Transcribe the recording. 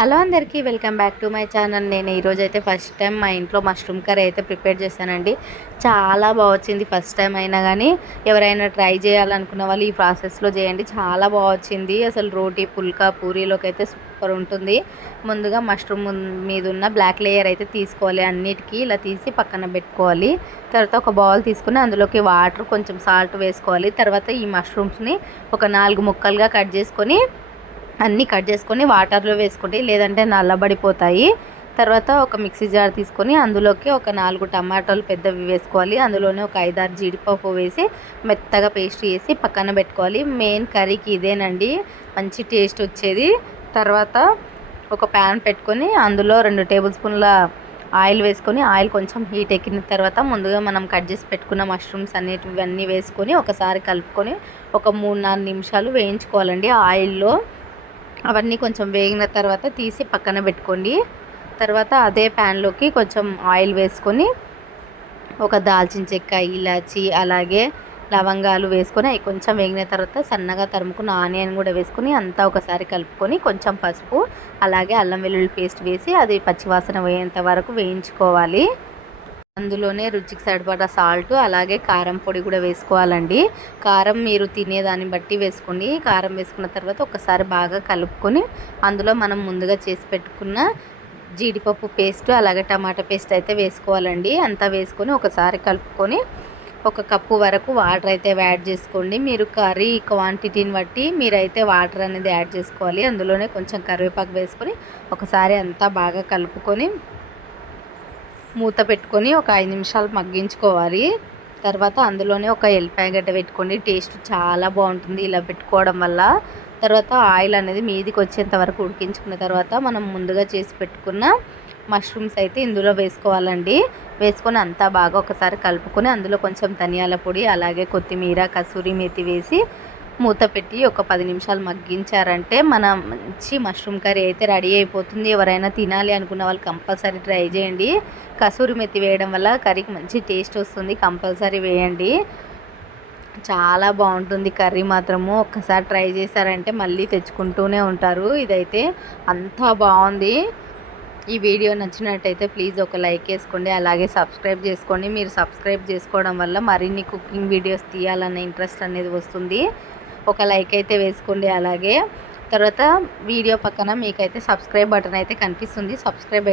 Hello అందరికీ welcome back to my channel. నేను ఈరోజు అయితే ఫస్ట్ టైం మా ఇంట్లో మష్రూమ్ కర్రీ అయితే ప్రిపేర్ చేశానండి. చాలా బాగా వచ్చింది ఫస్ట్ టైం అయినా కానీ ఎవరైనా ట్రై చేయాలనుకున్న వాళ్ళు ఈ ప్రాసెస్లో చేయండి. చాలా బాగా వచ్చింది. అసలు రోటీ పుల్కా పూరీలోకి అయితే సూపర్ ఉంటుంది. ముందుగా మష్రూమ్ మీద ఉన్న బ్లాక్ లేయర్ అయితే తీసుకోవాలి అన్నిటికీ. ఇలా తీసి పక్కన పెట్టుకోవాలి. తర్వాత ఒక బౌల్ తీసుకుని అందులోకి వాటర్ కొంచెం సాల్ట్ వేసుకోవాలి. తర్వాత ఈ మష్రూమ్స్ని ఒక నాలుగు ముక్కలుగా కట్ చేసుకొని అన్నీ కట్ చేసుకొని వాటర్లో వేసుకుంటే లేదంటే నల్లబడిపోతాయి. తర్వాత ఒక మిక్సీ జార్ తీసుకొని అందులోకి ఒక నాలుగు టమాటాలు పెద్దవి వేసుకోవాలి. అందులోనే ఒక ఐదారు జీడిపప్పు వేసి మెత్తగా పేస్ట్ చేసి పక్కన పెట్టుకోవాలి. మెయిన్ కర్రీకి ఇదేనండి. మంచి టేస్ట్ వచ్చేది. తర్వాత ఒక ప్యాన్ పెట్టుకొని అందులో రెండు టేబుల్ స్పూన్ల ఆయిల్ వేసుకొని ఆయిల్ కొంచెం హీట్ ఎక్కిన తర్వాత ముందుగా మనం కట్ చేసి పెట్టుకున్న మష్రూమ్స్ అనేటివి అన్నీ వేసుకొని ఒకసారి కలుపుకొని ఒక మూడు నాలుగు నిమిషాలు వేయించుకోవాలండి ఆయిల్లో. అవన్నీ కొంచెం వేగిన తర్వాత తీసి పక్కన పెట్టుకోండి. తర్వాత అదే ప్యాన్లోకి కొంచెం ఆయిల్ వేసుకొని ఒక దాల్చిన చెక్క ఇలాచి అలాగే లవంగాలు వేసుకొని అవి కొంచెం వేగిన తర్వాత సన్నగా తరుముకున్న ఆనియన్ కూడా వేసుకొని అంతా ఒకసారి కలుపుకొని కొంచెం పసుపు అలాగే అల్లం వెల్లుల్లి పేస్ట్ వేసి అది పచ్చివాసన వేయేంత వరకు వేయించుకోవాలి. అందులోనే రుచికి సరిపడా సాల్ట్ అలాగే కారం పొడి కూడా వేసుకోవాలండి. కారం మీరు తినేదాన్ని బట్టి వేసుకోండి. కారం వేసుకున్న తర్వాత ఒకసారి బాగా కలుపుకొని అందులో మనం ముందుగా చేసి పెట్టుకున్న జీడిపప్పు పేస్ట్ అలాగే టమాటా పేస్ట్ అయితే వేసుకోవాలండి. అంతా వేసుకొని ఒకసారి కలుపుకొని ఒక కప్పు వరకు వాటర్ అయితే యాడ్ చేసుకోండి. మీరు కర్రీ క్వాంటిటీని బట్టి మీరైతే వాటర్ అనేది యాడ్ చేసుకోవాలి. అందులోనే కొంచెం కరివేపాకు వేసుకొని ఒకసారి అంతా బాగా కలుపుకొని మూత పెట్టుకొని ఒక ఐదు నిమిషాలు మగ్గించుకోవాలి. తర్వాత అందులోనే ఒక ఎల్లిపాయ గడ్డ పెట్టుకోండి. టేస్ట్ చాలా బాగుంటుంది ఇలా పెట్టుకోవడం వల్ల. తర్వాత ఆయిల్ అనేది మీదికి వచ్చేంత వరకు ఉడికించుకున్న తర్వాత మనం ముందుగా చేసి పెట్టుకున్న మష్రూమ్స్ అయితే ఇందులో వేసుకోవాలండి. వేసుకొని అంతా బాగా ఒకసారి కలుపుకొని అందులో కొంచెం ధనియాల పొడి అలాగే కొత్తిమీర కసూరి మేతి వేసి మూత పెట్టి ఒక పది నిమిషాలు మగ్గించారంటే మన మంచి మష్రూమ్ కర్రీ అయితే రెడీ అయిపోతుంది. ఎవరైనా తినాలి అనుకున్న వాళ్ళు కంపల్సరీ ట్రై చేయండి. కసూరి మెత్తి వేయడం వల్ల కర్రీకి మంచి టేస్ట్ వస్తుంది. కంపల్సరీ వేయండి. చాలా బాగుంటుంది కర్రీ మాత్రము. ఒక్కసారి ట్రై చేశారంటే మళ్ళీ తెచ్చుకుంటూనే ఉంటారు. ఇదైతే అంతా బాగుంది. ఈ వీడియో నచ్చినట్టయితే ప్లీజ్ ఒక లైక్ వేసుకోండి. అలాగే సబ్స్క్రైబ్ చేసుకోండి. మీరు సబ్స్క్రైబ్ చేసుకోవడం వల్ల మరిన్ని కుకింగ్ వీడియోస్ తీయాలనే ఇంట్రెస్ట్ అనేది వస్తుంది. ఒక లైక్ అయితే వేసుకోండి అలాగే. తర్వాత వీడియో పక్కన మీకైతే సబ్స్క్రైబ్ బటన్ అయితే కనిపిస్తుంది. సబ్స్క్రైబ్ అయితే